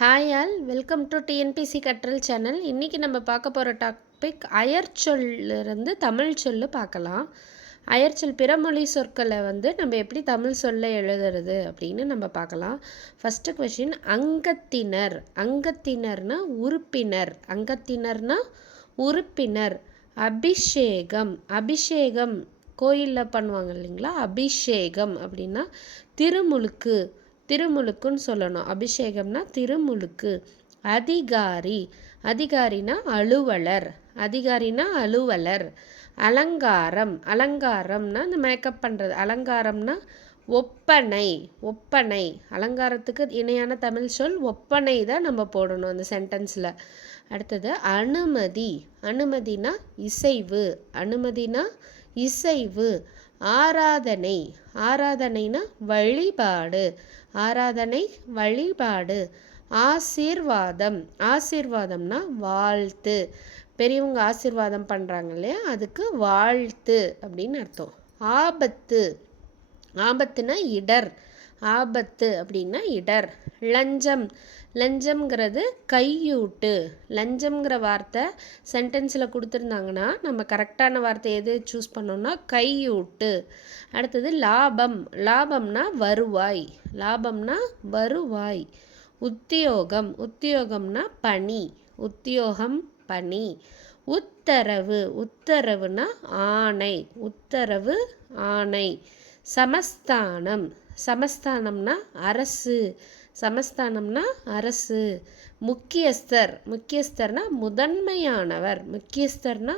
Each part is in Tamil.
Hi all welcome to TNPSC கற்றல் சேனல் இன்றைக்கி நம்ம பார்க்க போகிற டாபிக் அயற்சொல்லிருந்து தமிழ் சொல்லு பார்க்கலாம். அயற்சொல் பிறமொழி சொற்களை வந்து நம்ம எப்படி தமிழ் சொல்ல எழுதுறது அப்படின்னு நம்ம பார்க்கலாம். First question அங்கத்தினர். அங்கத்தினர்னா உறுப்பினர். அங்கத்தினர்னா உறுப்பினர். அபிஷேகம். அபிஷேகம். கோயிலில் பண்ணுவாங்க இல்லைங்களா? அபிஷேகம் அப்படின்னா திருமுழுக்கு. திருமுழுக்குன்னு சொல்லணும். அபிஷேகம்னா திருமுழுக்கு. அதிகாரி. அதிகாரினா அலுவலர். அதிகாரினா அலுவலர். அலங்காரம். அலங்காரம்னா இந்த மேக்கப் பண்ணுறது அலங்காரம்னா ஒப்பனை. ஒப்பனை. அலங்காரத்துக்கு இணையான தமிழ் சொல் ஒப்பனை தான் நம்ம போடணும் அந்த சென்டென்ஸில் அடுத்தது அனுமதி. அனுமதினா இசைவு. அனுமதினா இசைவு ஆராதனை. ஆராதனைனா வழிபாடு. ஆராதனை வழிபாடு. ஆசீர்வாதம். ஆசீர்வாதம்னா வாழ்த்து. பெரியவங்க ஆசீர்வாதம் பண்ணுறாங்க இல்லையா? அதுக்கு வாழ்த்து அப்படின்னு அர்த்தம். ஆபத்து. ஆபத்துனா இடர். ஆபத்து அப்படின்னா இடர். லஞ்சம். லஞ்சம்ங்கிறது கையூட்டு. லஞ்சம்ங்கிற வார்த்தை சென்டென்ஸில் கொடுத்துருந்தாங்கன்னா நம்ம கரெக்டான வார்த்தை எது சூஸ் பண்ணோம்னா கையூட்டு. அடுத்தது லாபம். லாபம்னா வருவாய். லாபம்னா வருவாய். உத்தியோகம். உத்தியோகம்னா பணி. உத்தியோகம் பணி. உத்தரவு. உத்தரவுனா ஆணை. உத்தரவு ஆணை. சமஸ்தானம். சமஸ்தானம்னா அரசு. சமஸ்தானம்னா அரசு. முக்கியஸ்தர். முக்கியஸ்தர்னா முதன்மையானவர். முக்கியஸ்தர்னா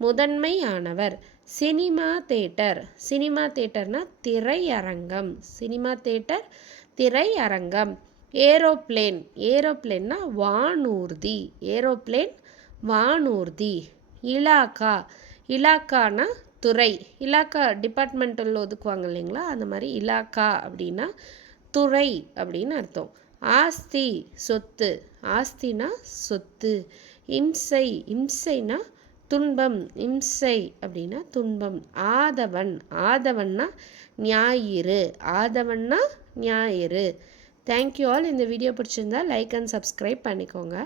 முதன்மையானவர். Cinema theatre. சினிமா தேட்டர்னா திரையரங்கம். சினிமா தேட்டர் திரையரங்கம். ஏரோப்ளேன். ஏரோப்ளேன்னா வானூர்தி. ஏரோப்ளேன் வானூர்தி. இலாக்கா. இலாக்கானா துறை. இலாக்கா டிபார்ட்மெண்டல் ஒதுக்குவாங்க இல்லைங்களா? அந்த மாதிரி இலாக்கா அப்படின்னா துறை அப்படின்னு அர்த்தம். ஆஸ்தி சொத்து. ஆஸ்தினா சொத்து. இம்சை இம்சைனா துன்பம். இம்சை அப்படின்னா துன்பம். ஆதவன். ஆதவன்னா ஞாயிறு. ஆதவன்னா ஞாயிறு. தேங்க்யூ ஆல் இந்த வீடியோ பிடிச்சிருந்தா லைக் அண்ட் சப்ஸ்கிரைப் பண்ணிக்கோங்க.